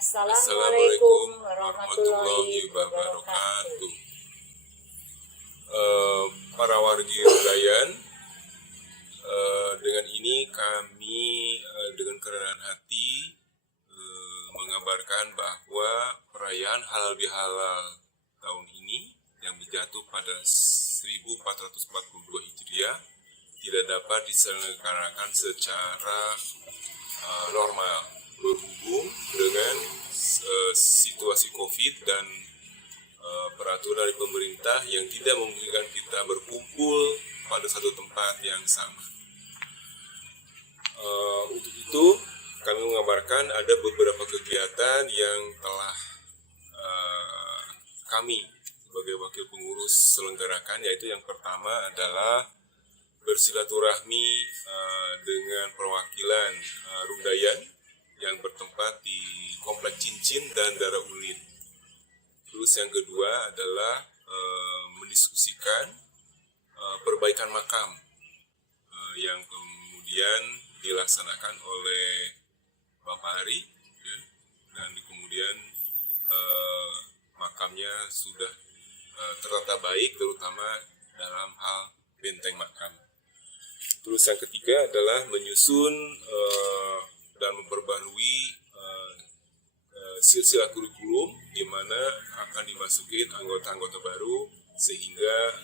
Assalamualaikum warahmatullahi wabarakatuh. Para wargi Rudayan, dengan ini kami dengan kerendahan hati mengabarkan bahwa perayaan halal bihalal tahun ini yang berjatuh pada 1442 Hijriah tidak dapat diselenggarakan secara normal berhubung dengan situasi COVID dan peraturan dari pemerintah yang tidak memungkinkan kita berkumpul pada satu tempat yang sama. Untuk itu kami mengabarkan ada beberapa kegiatan yang telah kami sebagai wakil pengurus selenggarakan, yaitu yang pertama adalah bersilaturahmi dengan perwakilan Rudayan yang bertempat di Komplek Cincin dan Darah Ulin. Terus yang kedua adalah mendiskusikan perbaikan makam yang kemudian dilaksanakan oleh Bapak Ari, ya, dan kemudian makamnya sudah tertata baik, terutama dalam hal benteng makam. Terus yang ketiga adalah menyusun dan memperbarui silsilah kurikulum di mana akan dimasukin anggota-anggota baru sehingga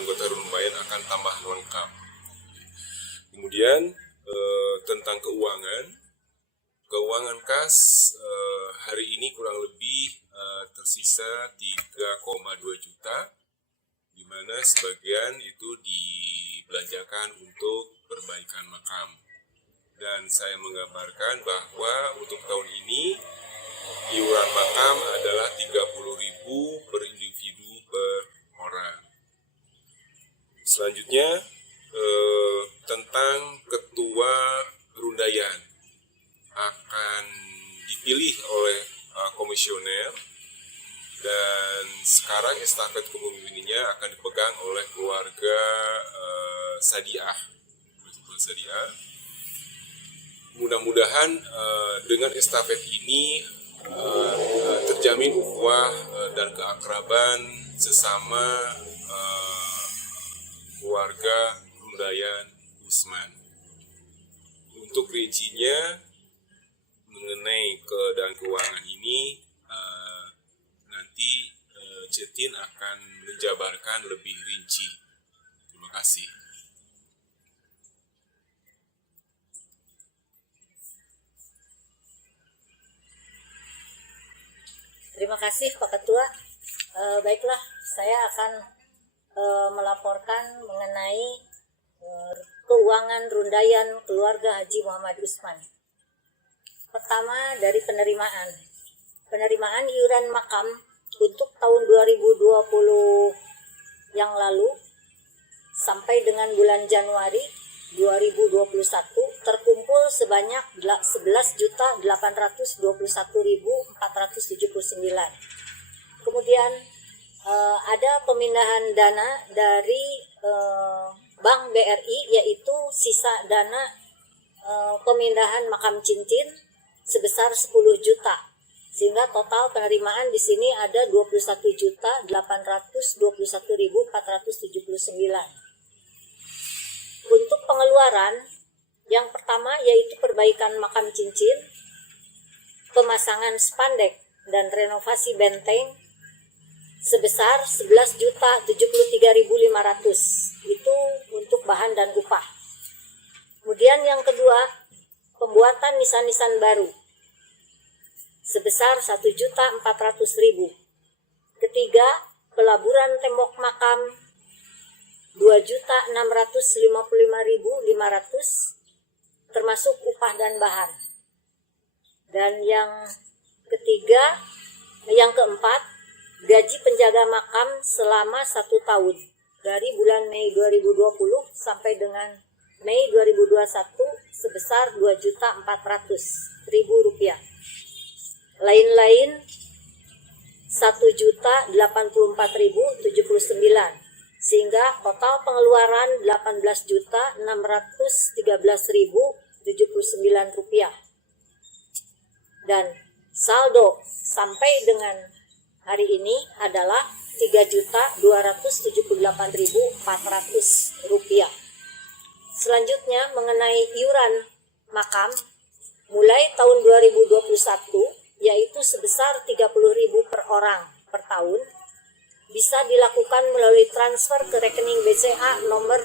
anggota Rudayan akan tambah lengkap. Kemudian tentang keuangan kas hari ini kurang lebih tersisa 3,2 juta, di mana sebagian itu dibelanjakan untuk perbaikan makam. Dan saya menggambarkan bahwa untuk tahun ini iuran makam adalah 30.000 per individu per orang. Selanjutnya tentang ketua Rudayan akan dipilih oleh komisioner, dan sekarang estafet kepemimpinannya akan dipegang oleh keluarga Sadiah. Mudah-mudahan dengan estafet ini terjamin ukhuwah dan keakraban sesama keluarga Rudayan Usman. Untuk rincinya mengenai keadaan keuangan ini nanti Cetin akan menjabarkan lebih rinci. Terima kasih. Terima kasih Pak Ketua. Baiklah, saya akan melaporkan mengenai keuangan Rudayan keluarga Haji Muhammad Usman. Pertama, dari penerimaan iuran makam untuk tahun 2020 yang lalu sampai dengan bulan Januari 2021 terkumpul sebanyak 11.821.479. Kemudian ada pemindahan dana dari Bank BRI, yaitu sisa dana pemindahan makam cincin sebesar 10 juta. Sehingga total penerimaan di sini ada 21.821.479. Untuk pengeluaran, yang pertama yaitu perbaikan makam cincin, pemasangan spandek dan renovasi benteng sebesar 11.073.500. Itu untuk bahan dan upah. Kemudian yang kedua, pembuatan nisan-nisan baru sebesar 1.400.000. Ketiga, pelaburan tembok makam 2.655.500 termasuk upah dan bahan. Dan yang keempat, gaji penjaga makam selama 1 tahun dari bulan Mei 2020 sampai dengan Mei 2021 sebesar Rp2.400.000. Lain-lain 1.084.079, sehingga total pengeluaran Rp18.613.079. Dan Saldo sampai dengan hari ini adalah Rp3.278.400. Selanjutnya mengenai iuran makam mulai tahun 2021 yaitu sebesar Rp30.000 per orang per tahun bisa dilakukan melalui transfer ke rekening BCA nomor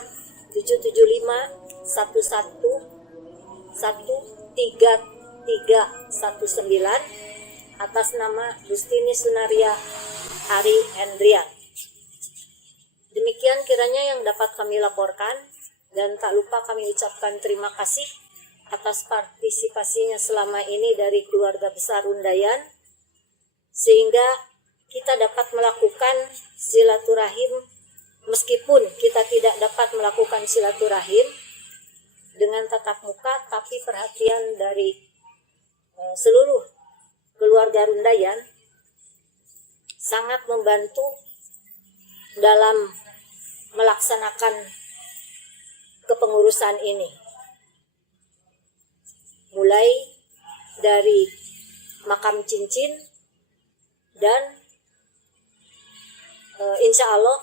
775111319 atas nama Dustini Sunaria Ari Hendrian. Demikian kiranya yang dapat kami laporkan, dan tak lupa kami ucapkan terima kasih atas partisipasinya selama ini dari keluarga besar Undayan, sehingga kita dapat melakukan silaturahim meskipun kita tidak dapat melakukan silaturahim dengan tatap muka, tapi perhatian dari seluruh keluarga Rundayan sangat membantu dalam melaksanakan kepengurusan ini. Mulai dari makam cincin dan insya Allah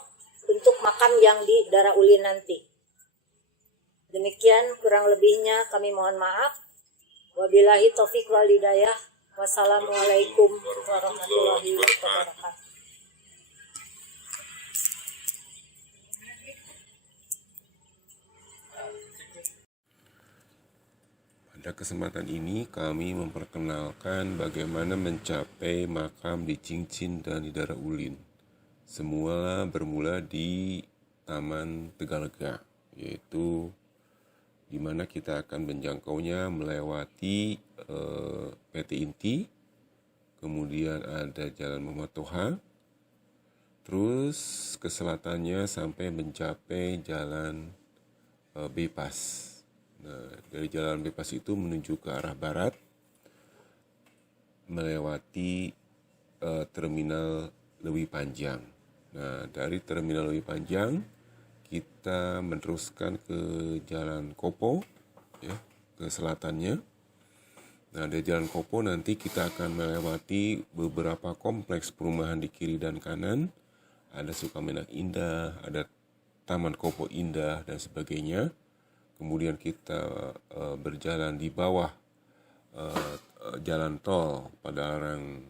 untuk makam yang di Darah Ulin nanti. Demikian kurang lebihnya kami mohon maaf. Wabillahi taufik wal hidayah. Wassalamualaikum warahmatullahi wabarakatuh. Pada kesempatan ini kami memperkenalkan bagaimana mencapai makam di Cincin dan di Darah Ulin. Semua bermula di Taman Tegalega, yaitu di mana kita akan menjangkaunya melewati PT Inti, kemudian ada Jalan Muhammad Toha, terus ke selatannya sampai mencapai Jalan Bypass. Nah, dari Jalan Bypass itu menuju ke arah barat, melewati Terminal Lewi Panjang. Nah, dari Terminal Lewi Panjang kita meneruskan ke Jalan Kopo, ya, ke selatannya. Nah, dari Jalan Kopo nanti kita akan melewati beberapa kompleks perumahan di kiri dan kanan. Ada Sukamenak Indah, ada Taman Kopo Indah dan sebagainya. Kemudian kita berjalan di bawah jalan tol Padalarang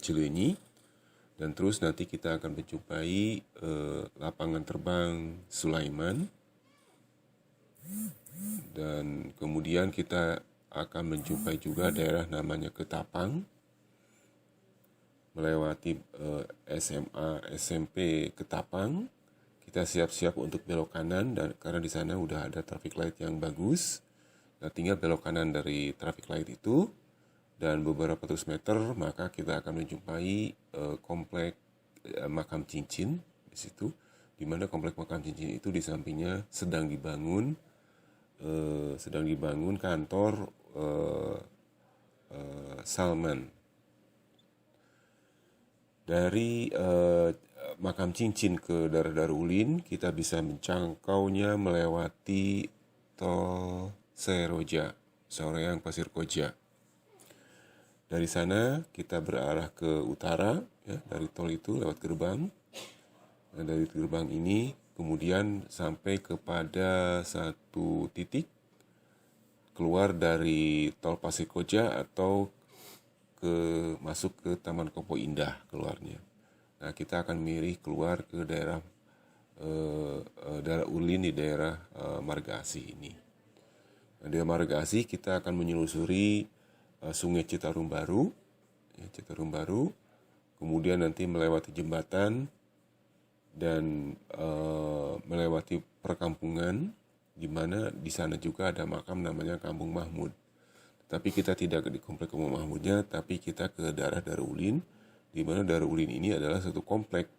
Cileunyi, dan terus nanti kita akan menjumpai lapangan terbang Sulaiman, dan kemudian kita akan menjumpai juga daerah namanya Ketapang, melewati SMA SMP Ketapang. Kita siap-siap untuk belok kanan, dan karena di sana udah ada traffic light yang bagus. Nah, tinggal belok kanan dari traffic light itu, dan beberapa ratus meter maka kita akan menjumpai komplek makam cincin di situ, di mana komplek makam cincin itu di sampingnya sedang dibangun kantor Salman. Dari makam cincin ke Darah Ulin kita bisa menjangkaunya melewati tol Seroja, Soreang Pasir Koja. Dari sana kita berarah ke utara, ya, dari tol itu lewat gerbang. Nah, dari gerbang ini kemudian sampai kepada satu titik keluar dari tol Pasir Koja atau masuk ke Taman Kopo Indah keluarnya. Nah, kita akan milih keluar ke daerah Darah Ulin di daerah Marga Asih ini. Nah, di Marga Asih kita akan menyelusuri Sungai Citarum Baru, ya, Citarum Baru, kemudian nanti melewati jembatan dan melewati perkampungan, di mana di sana juga ada makam namanya Kampung Mahmud. Tapi kita tidak di komplek Kampung Mahmudnya, tapi kita ke daerah Darah Ulin, di mana Darah Ulin ini adalah satu komplek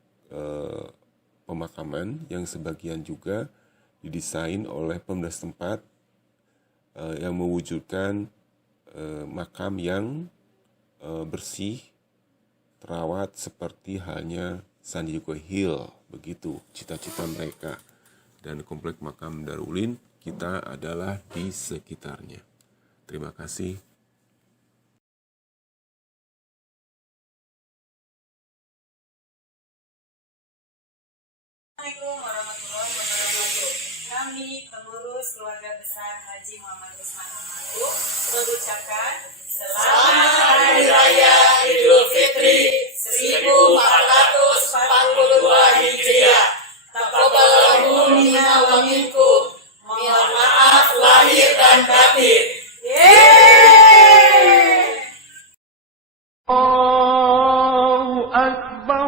pemakaman yang sebagian juga didesain oleh Pemda setempat yang mewujudkan makam yang bersih, terawat seperti halnya San Diego Hill, begitu cita-cita mereka. Dan komplek makam Darah Ulin kita adalah di sekitarnya. Terima kasih. Assalamualaikum warahmatullahi wabarakatuh. Kami pengurus keluarga besar Haji Muhammad Usman Almarhum mengucapkan Selamat Hari Raya Idul Fitri 1442 Hijriah. Taqabbalallahu minna wa minkum. Mohon maaf lahir dan batin. الله أكبر